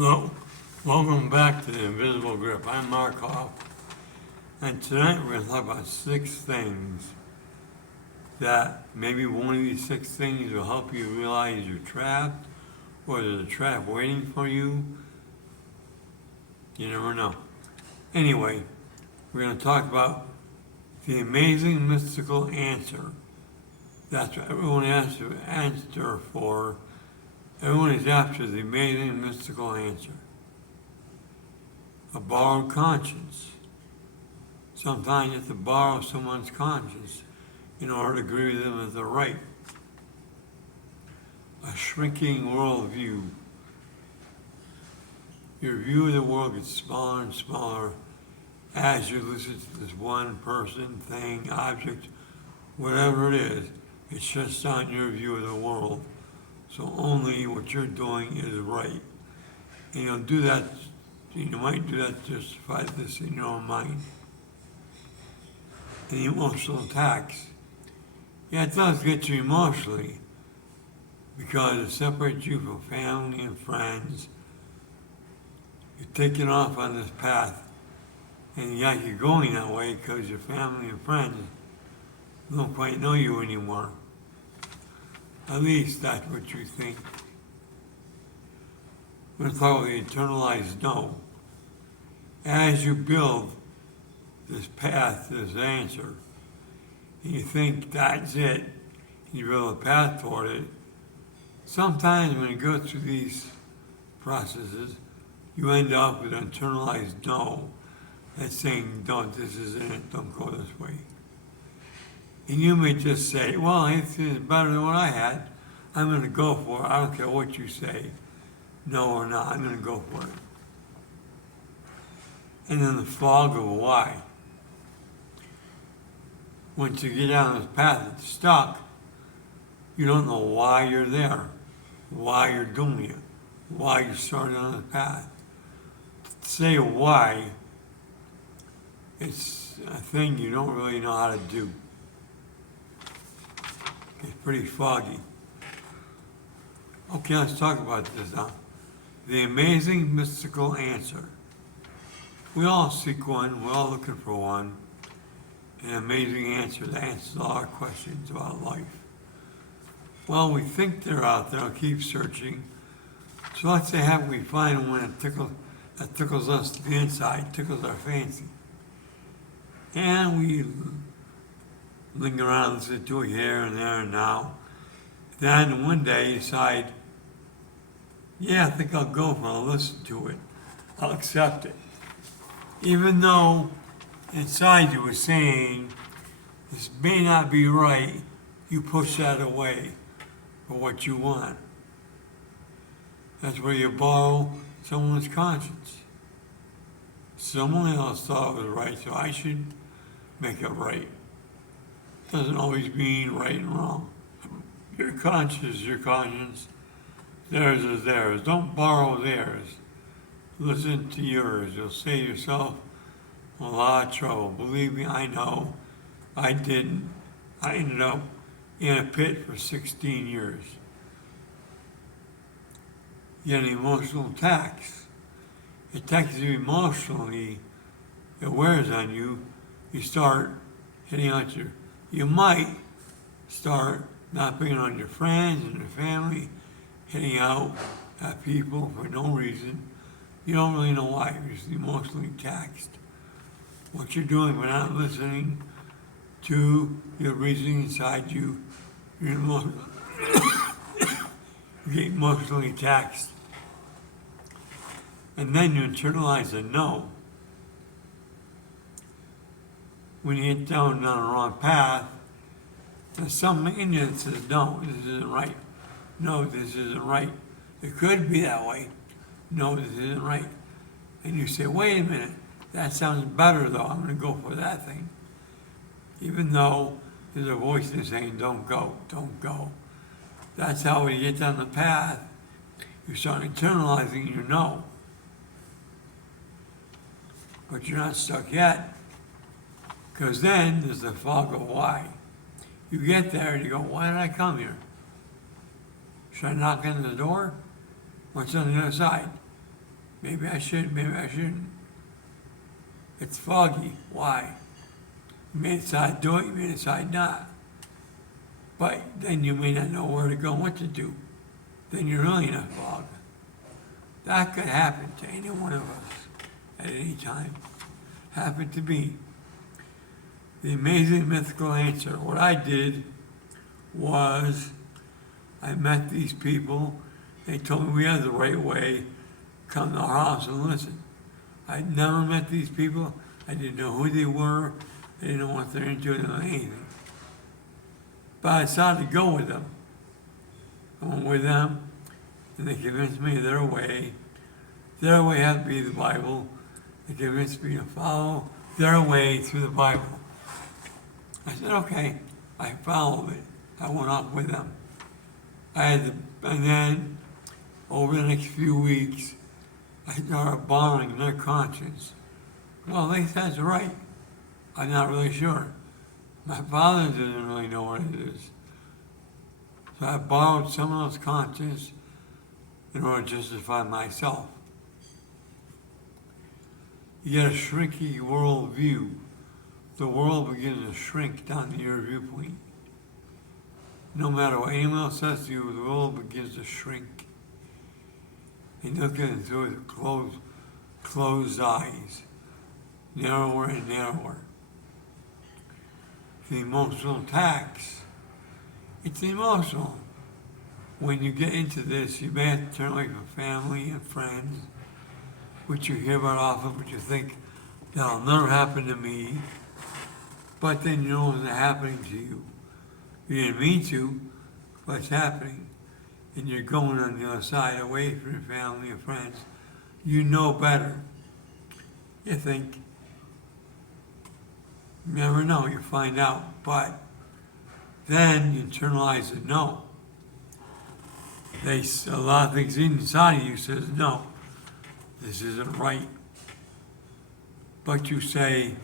Hello, welcome back to the Invisible Grip. I'm Mark Hoff, and tonight we're going to talk about 6 things that maybe one of these 6 things will help you realize you're trapped, or there's a trap waiting for you. You never know. Anyway, we're going to talk about the amazing mystical answer. That's what everyone has to answer for. Everyone is after the amazing mystical answer. A borrowed conscience. Sometimes you have to borrow someone's conscience in order to agree with them as they're right. A shrinking worldview. Your view of the world gets smaller and smaller as you listen to this one person, thing, object, whatever it is. It shuts down your view of the world. So only what you're doing is right. And you'll do that, you might do that to justify this in your own mind. And the emotional attacks. Yeah, it does get you emotionally because it separates you from family and friends. You're taking off on this path and yeah, you're going that way because your family and friends don't quite know you anymore. At least that's what you think. We're going to talk about the internalized no. As you build this path, this answer, and you think that's it, and you build a path toward it, sometimes when you go through these processes, you end up with an internalized no that's saying, don't, this isn't it, don't go this way. And you may just say, well, it's better than what I had. I'm going to go for it. I don't care what you say, no or not. I'm going to go for it. And then the fog of why. Once you get down this path, it's stuck. You don't know why you're there, why you're doing it, why you started on the path. To say why, it's a thing you don't really know how to do. It's pretty foggy. Okay, let's talk about this now. The amazing mystical answer. We all seek one, we're all looking for one. An amazing answer that answers all our questions about life. Well, we think they're out there, keep searching. So let's say we find one that tickles us to the inside, tickles our fancy. And we linger around, listen to it here and there and now. Then one day you decide, yeah, I think I'll go for it, I'll listen to it, I'll accept it. Even though inside you was saying, this may not be right, you push that away for what you want. That's where you borrow someone's conscience. Someone else thought it was right, so I should make it right. Doesn't always mean right and wrong. Your conscience is your conscience. Theirs is theirs. Don't borrow theirs. Listen to yours. You'll save yourself a lot of trouble. Believe me, I know. I didn't. I ended up in a pit for 16 years. You get emotional attacks. It attacks you emotionally. It wears on you. You start hitting out you might start not picking on your friends and your family, hitting out at people for no reason. You don't really know why. You're just emotionally taxed. What you're doing by not listening to your reasoning inside you, you get emotionally taxed. And then you internalize a no. When you get down the wrong path, there's something in you that says, no, this isn't right. No, this isn't right. It could be that way. No, this isn't right. And you say, wait a minute, that sounds better though. I'm going to go for that thing. Even though there's a voice that's saying, don't go, don't go. That's how when you get down the path, you start internalizing your no. But you're not stuck yet. Because then there's the fog of why. You get there and you go, why did I come here? Should I knock on the door? What's on the other side? Maybe I should, maybe I shouldn't. It's foggy. Why? You may decide to do it, you may decide not. But then you may not know where to go and what to do. Then you're really in a fog. That could happen to any one of us at any time. Happened to me. The amazing mythical answer. What I did was I met these people. They told me we had the right way. Come to our house and listen. I'd never met these people. I didn't know who they were. I didn't know what they're into or anything. But I decided to go with them. I went with them, and they convinced me their way. Their way had to be the Bible. They convinced me to follow their way through the Bible. I said, okay. I followed it. I went off with them. And then, over the next few weeks, I started borrowing their conscience. Well, they said it's right. I'm not really sure. My father didn't really know what it is. So I borrowed someone else's conscience in order to justify myself. You get a shrinking worldview. The world begins to shrink down to your viewpoint. No matter what anyone else says to you, the world begins to shrink. And you look at it through the closed eyes, narrower and narrower. The emotional tax, it's emotional. When you get into this, you may have to turn away from family and friends, which you hear about often, but you think, that'll never happen to me. But then you know it's happening to you. You didn't mean to, but it's happening. And you're going on the other side, away from your family and friends. You know better. You think, you never know, you find out. But then you internalize it, no. A lot of things inside of you says, no, this isn't right. But you say,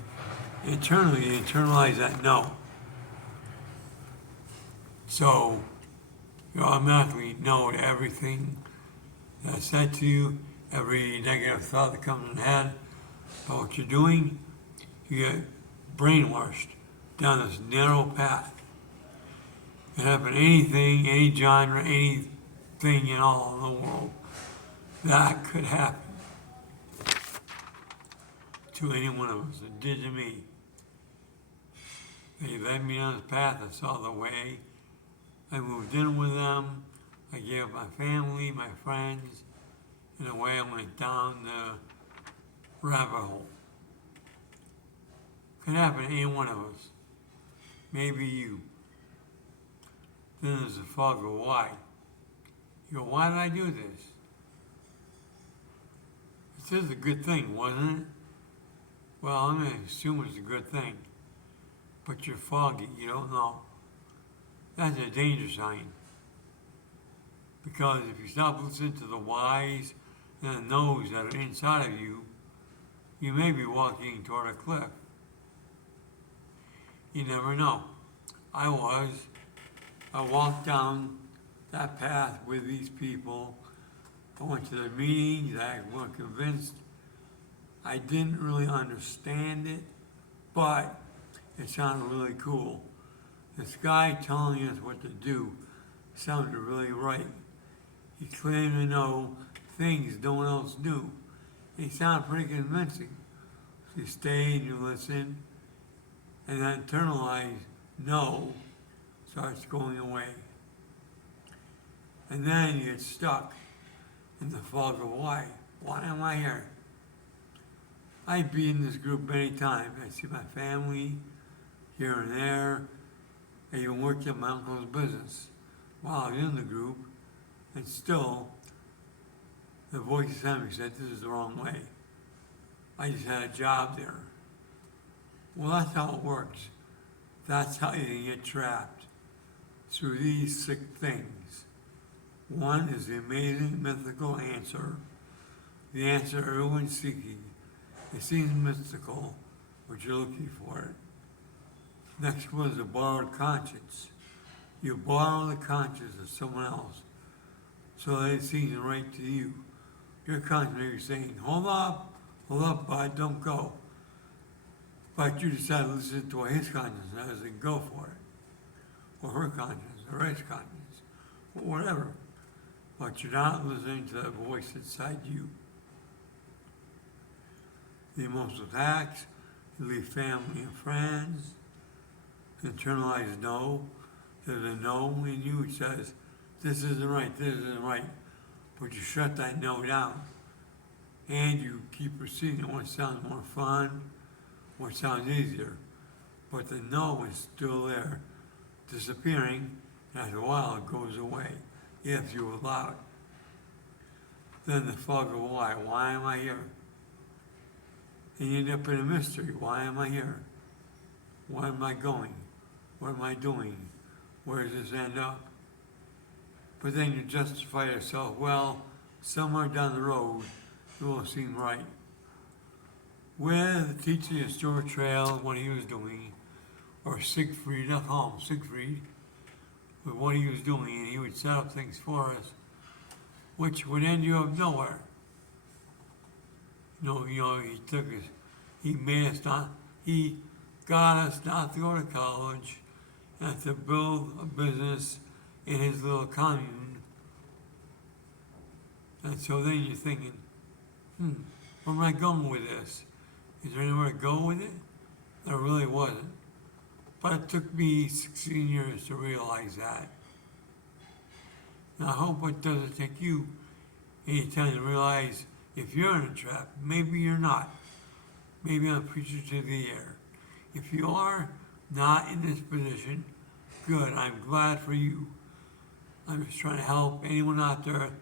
internally, you internalize that no. So you automatically know everything that's said to you, every negative thought that comes in the head about what you're doing. You get brainwashed down this narrow path. It can happen anything, any genre, anything in all of the world. That could happen to any one of us. It did to me. They led me down this path. I saw the way. I moved in with them. I gave up my family, my friends. In a way, I went down the rabbit hole. Could happen to any one of us. Maybe you. Then there's a fog of why. You go, why did I do this? This is a good thing, wasn't it? Well, I'm going to assume it's a good thing. But you're foggy, you don't know. That's a danger sign. Because if you stop listening to the whys and the no's that are inside of you, you may be walking toward a cliff. You never know. I walked down that path with these people. I went to their meetings, I was convinced. I didn't really understand it, but it sounded really cool. This guy telling us what to do sounded really right. He claimed to know things no one else knew. He sounded pretty convincing. So you stay and you listen, and that internalized no starts going away. And then you get stuck in the fog of why. Why am I here? I'd be in this group many times. I see my family here and there. I even worked at my uncle's business while I was in the group, and still the voice inside me said, this is the wrong way. I just had a job there. Well, that's how it works. That's how you can get trapped, through these 6 things. One is the amazing mythical answer, the answer everyone's seeking. It seems mystical, but you're looking for it. Next one is a borrowed conscience. You borrow the conscience of someone else so that it seems right to you. your conscience may be saying, hold up, bud, don't go. But you decide to listen to what his conscience says and go for it. Or her conscience, or his conscience, or whatever. But you're not listening to that voice inside you. The emotional attacks, you leave family and friends. Internalized no. There's a no in you which says, this isn't right, this isn't right. But you shut that no down. And you keep proceeding. What sounds more fun, what sounds easier. But the no is still there, disappearing, and after a while it goes away, if you allow it. Then the fog of why am I here? And you end up in a mystery, why am I here? Where am I going? What am I doing? Where does this end up? But then you justify yourself, well, somewhere down the road, it will seem right. With teaching a Stuart Trail, what he was doing, or Siegfried, with what he was doing, and he would set up things for us, which would end you up nowhere. He got us not to go to college and to build a business in his little commune. And so then you're thinking, where am I going with this? Is there anywhere to go with it? There really wasn't. But it took me 16 years to realize that. And I hope it doesn't take you any time to realize if you're in a trap, maybe you're not. Maybe I'm preaching to the air. If you are not in this position, good, I'm glad for you. I'm just trying to help anyone out there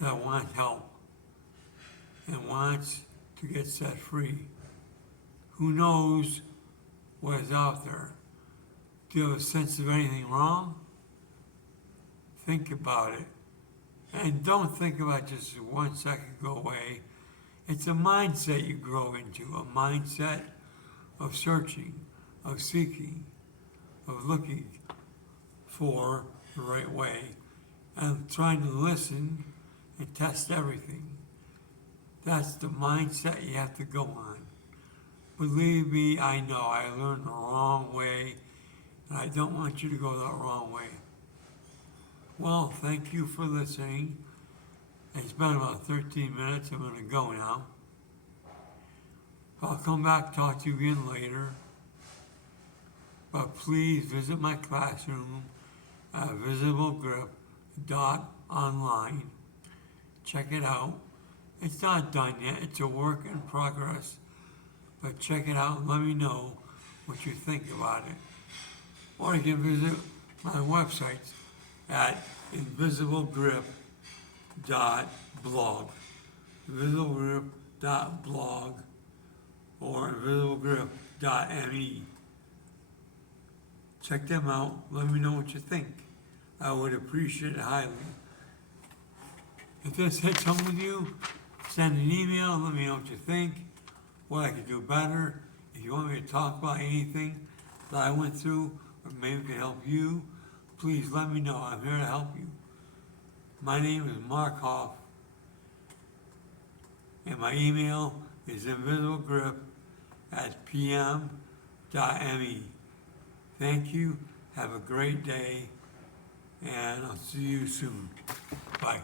that wants help and wants to get set free. Who knows what is out there? Do you have a sense of anything wrong? Think about it. And don't think about just 1 second go away. It's a mindset you grow into, a mindset of searching, of seeking, of looking for the right way, and trying to listen and test everything. That's the mindset you have to go on. Believe me, I know I learned the wrong way, and I don't want you to go that wrong way. Well, thank you for listening. It's been about 13 minutes. I'm going to go now. I'll come back, talk to you again later. But please visit my classroom at visiblegrip.online. Check it out. It's not done yet. It's a work in progress. But check it out and let me know what you think about it. Or you can visit my website at invisiblegrip.blog. Invisiblegrip.blog or invisiblegrip.me. Check them out. Let me know what you think. I would appreciate it highly. If this hits home with you, send an email. Let me know what you think, what I could do better. If you want me to talk about anything that I went through or maybe can help you, please let me know. I'm here to help you. My name is Mark Hoff, and my email is invisiblegrip@pm.me. Thank you. Have a great day, and I'll see you soon. Bye.